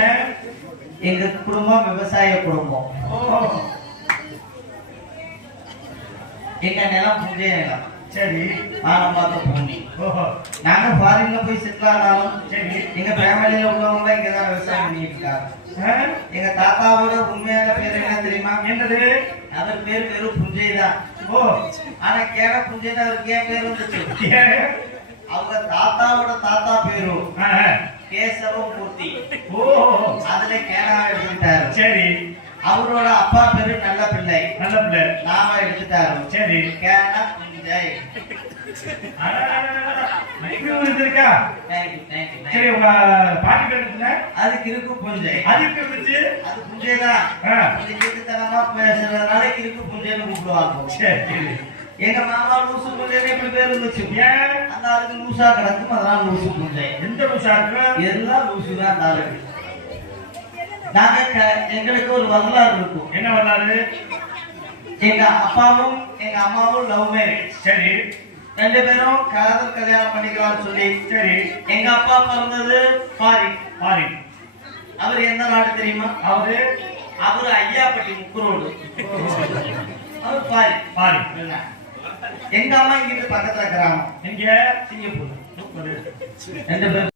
ஏன்? எங்க குடும்பம் விவசாய குடும்பம். எங்க நிலம் புஞ்சை நிலம். சரி. வானம் பார்த்த பூமி. நாங்க ஃபாரின்ல போய் செட்டில் ஆனாலும் சரி, எங்க ஃபேமிலியில உள்ளவங்க இங்கதான் விவசாயம் பண்ணிட்டு இருக்காங்க. எங்க தாத்தாவோட உண்மையான பேர் என்ன தெரியுமா? என்னது? அவர் பேர் வெறும் புஞ்சை தான். ஆனா கேட புஞ்சை தான் அவருக்கு ஏன் பேர் வந்துச்சு? அவங்க தாத்தாவோட தாத்தா பேரும் கேசவமூர்த்தி. அதுல கேடா எடுத்துட்டாரு. சரி. அவரோட அப்பா பேரு நல்ல பிள்ளை. நல்ல பிள்ளை. நாம எடுத்துட்டாரு. சரி. கேடா புஞ்சை. இருக்கா? சரி, உங்க பாட்டி பேர் என்ன? அதுக்கு இருக்கு புஞ்சை. அதுக்கு இருந்துச்சு. அது புஞ்சை தான். கொஞ்சம் கெட்டுத்தனமா பேசுறதுனால இருக்கு புஞ்சைன்னு கூப்பிடுவாங்க. சரி. எங்க மாமா லூசு புஞ்சைன்னு எப்படி பேர் இருந்துச்சு? ஏன்? அந்த அதுக்கு லூசா கிடக்கும், அதெல்லாம் லூசு புஞ்சை. எந்த லூசா இருக்கு? எல்லாம் லூசு தான் தாருக்கு. நாங்க எங்களுக்கு ஒரு வரலாறு இருக்கும். என்ன வரலாறு? எங்க அப்பாவும் எங்க அம்மாவும் லவ் மேரேஜ். சரி. ரெண்டு பேரும் காதல் கல்யாணம் பண்ணிக்கலாம்னு சொல்லி. சரி. எங்க அப்பா பிறந்தது ஃபாரின். ஃபாரின். அவர் எந்த நாடு தெரியுமா? அவரு ஐயாப்பட்டி முக்குரோடு. அவர் ஃபாரின். ஃபாரின். எங்க அம்மா இங்கிட்டு பக்கத்துல கிராமம். எங்க? சிங்கப்பூர். ரெண்டு பேரும்